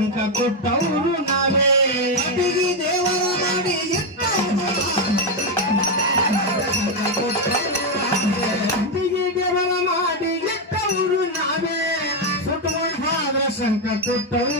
ಶಂಕ ಕೊಟ್ಟ ನಾವೇ ದೇವರ ಮಾಡಿ ಎತ್ತ ದೇವರ ಮಾಡಿ ಎತ್ತವರು ನಾವೇ ಶಂಕ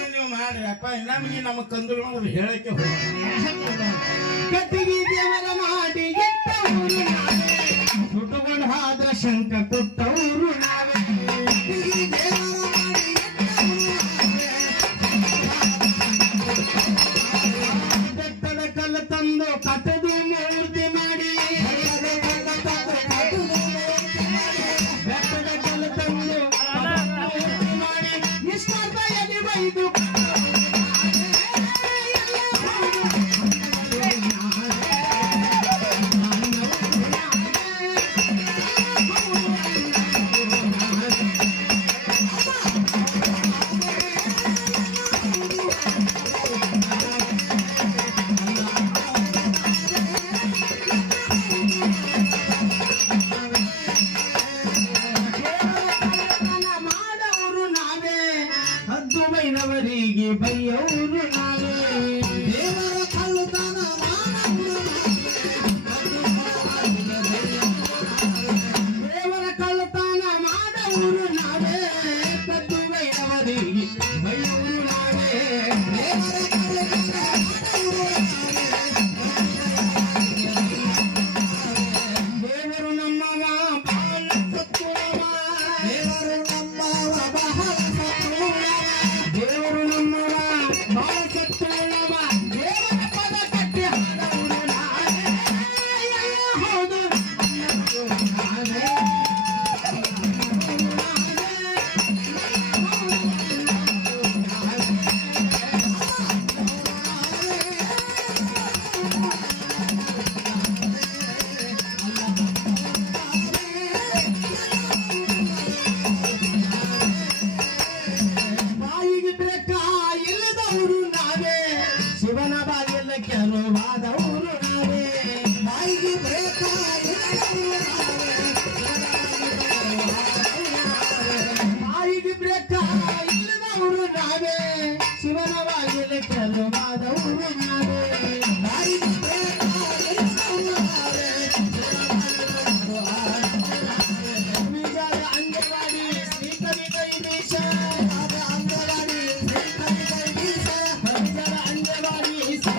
ಮಾಡಬೇಕಪ್ಪ ಎಲ್ಲ ನಮ್ಮ ಕಂದು ಹೇಳಕ್ಕೆ ಪ್ರತಿವಿ ಧ್ಯಾನ ಮಾಡಿ ಗೆಟ್ಟವು ಸುಟುಗಳು ತಂದು ಶಂಕ ಮಾಡಿ ಕಲ್ಲು ತಂದು ಮೂರ್ತಿ ಮಾಡಿ ಬೈದು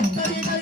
Thank mm -hmm. you.